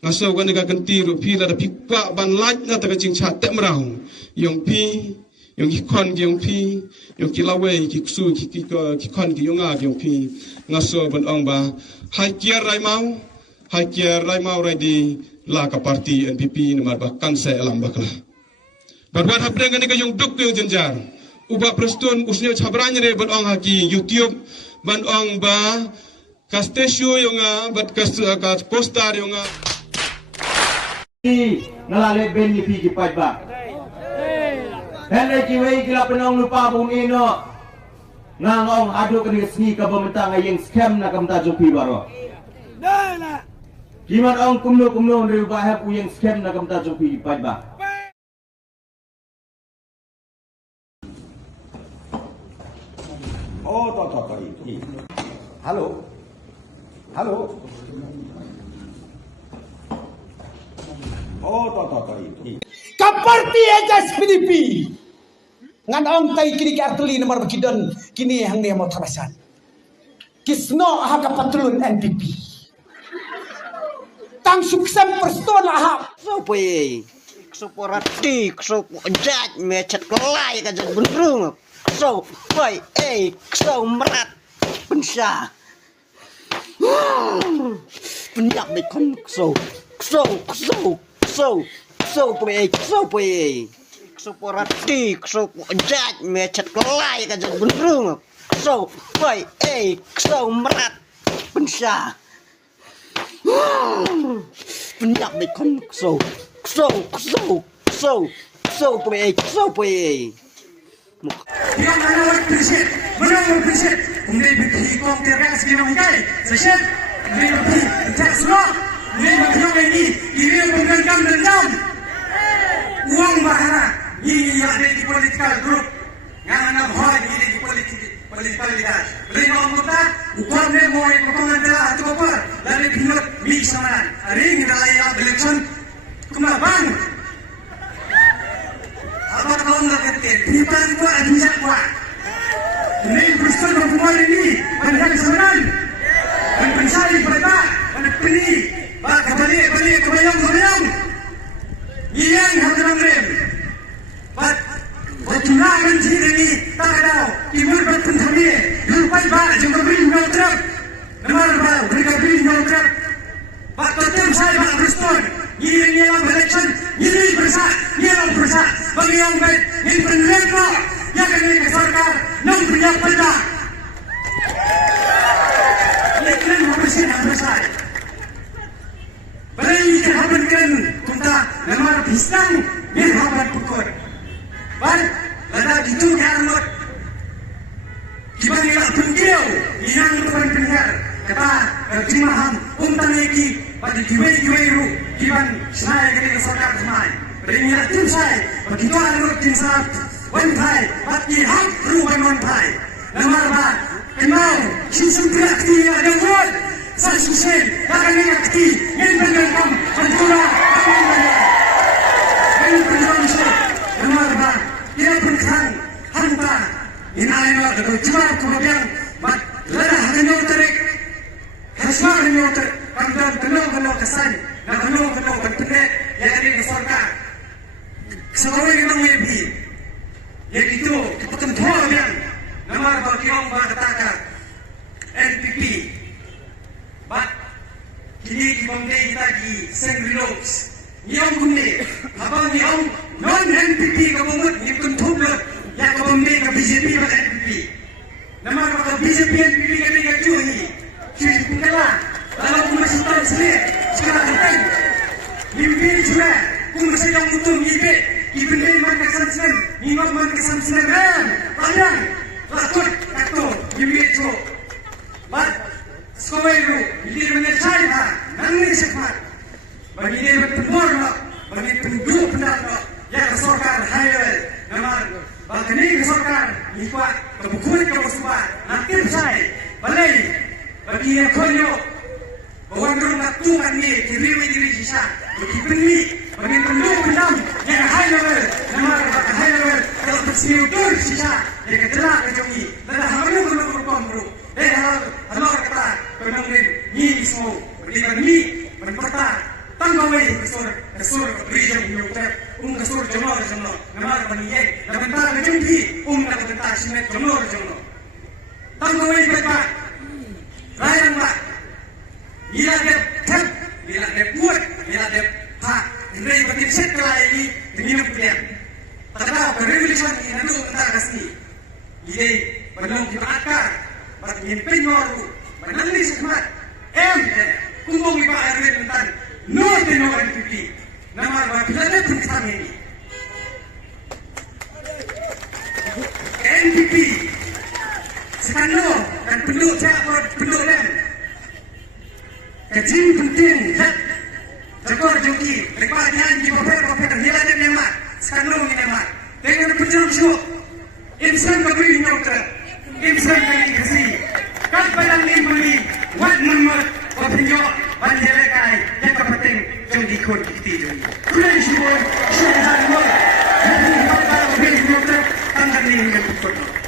ngaso kan ga kanti ru pi la pi pa ban laj na ta jing chat te mrau yong pi yong ki kon ki yong pi yong ki lawe ki su ki kon ki yong a yong pi ngaso ban ong ba hai kia rai mau rai di la ka parti NPP nomor ba kan se alam bakla barban hapre ngani ka yong duk yong jenjar uba prestun usnyo chabranya re ban ong haki YouTube ban ong ba Kastesyo yung bat postar yung ngalale ben ni pigi ba. Hele jiwai kila penong lupa bumino ngangong adu kini sni ka bamenta ngayeng scam na kamta jopi baro. Kiman ong kumno ndri ba hap uyeng scam na kamta jopi ba. Oh to. Halo. Oh, to. Kaparti ejas PDP. Ngan ong tay kini kartuli nomor bakidon kini hang dia mau terasan. Kisno aha kapatulun NPP. Tang suksem perston aha. Sopoy. Soporati, sopojat mecet kelai ka jad benrung. Sopoy, merat pensah. Penyak bekon kso porati kso jat mecet kelai ka jad benrung merat pensah penyak bekon kso Yang menawar prinsip, Umay bagi kong terang sekian kai, sesat, umay bagi tak semua, umay bagi yang ini, ini menggenggam dendam, uang bahara, ini yang ada di political group, yang anak hal ini di political leaders. Beli orang muda, ukar memori potongan darah atau apa, dari pinut mix sama, ring dalam election, kemabang. Apa kau nak kata? Pipan kuat, ajak kuat. Ini Kristen perempuan ini pandang sebenar, pencari mereka, penih, kebayang. Yang harus rem, tunangan sini ini tak ada. Timur berpenthami, lupai jumpa beri nyotrak, nama mereka beri nyotrak. Tetap saya Kristen. Ini yang election, ini bersat. Bagi yang baik, ini penerima yang kini ke sarkar, yang punya pedah. Ini kena bersih dan bersai. Beri kehabankan kita nama pisang, ini haban pukul. Baik, lada itu yang amat. Kiban yang penggil, yang pendengar. Kata kirimahan, umtan lagi pada kibai ru, kiban senai kini ke sarkar senai. Beringat tim saya, begitu ada tim saya, wantai, bagi hak rumah wantai. Nomor 4, kenal, sistem berakti ada buat, saya susun, akan berakti, yang bergabung, pentura, yang bergabung. Nomor 4, dia berkhan, hantar, ini ayat itu cuma kemudian, lelah hanya terik, hasmar hanya terik, kenal kesan, kenal berpendek, yang ada di sarkar. Seorang yang mengepi, yaitu ketentuan nomor bagi orang berkatakan NPP, kini dibanggai kita di Sengrilos, yang kundi, abang yang non NPP kebungut, yang kentulah, yang kebanggai ke BJP pada NPP, nomor bagi BJP NPP ketika cuci, pengkalah, dalam masih tahu sendiri, sekarang datang, mimpi juga, masih yang utuh mimpi. Ibn Markesan, Imam Markesan, Panjang, Lakut, Kato, Yumito, Bat, Skoweru, ini menyesal, nangis cepat. Bagi dia bertempur, bagi penduduk pendatang, yang kesorkan highway, nomor, bagi ini kesorkan, ikut, kebukuan kebusuhan, nanti saya, balai, bagi yang konyo, bahwa rumah Tuhan ini, diri sisa, bagi penili, bagi penduduk pendatang, yang highway, nomor, bagi highway, kalau bersiudur sisa, yang kejelas kejogi, dan harus berpamru, halo kata, penangin, ni semua, berdiri, berpeta, Tanggaway kasur region yung ter kasur jono namar baniye na bentar na jumpi na bentar simet jono Tanggaway ba rayang ba ila de tap ila de buat ila de pa hindi ba tinset kaya ni tinino pilihan tanda ko revolution inano ta kasi ile balong kita akar bat nyimpin waru manali sakmat kung mo iba arwin mentan no tenoran pipi namar ba pilada tentang ini NPP sekano kan penduk siapa penduk lem kecil penting Jakor joki lepas nyanyi paper hilang nema sekano ini nema dengan penjuru show insan bagi nyokter insan bagi kasih kan padang ni beli wat nomor penjuru banjir kai yang penting jom dikut kita jom kulai syukur syukur hari ini kita beli nyokter tanggal ni yang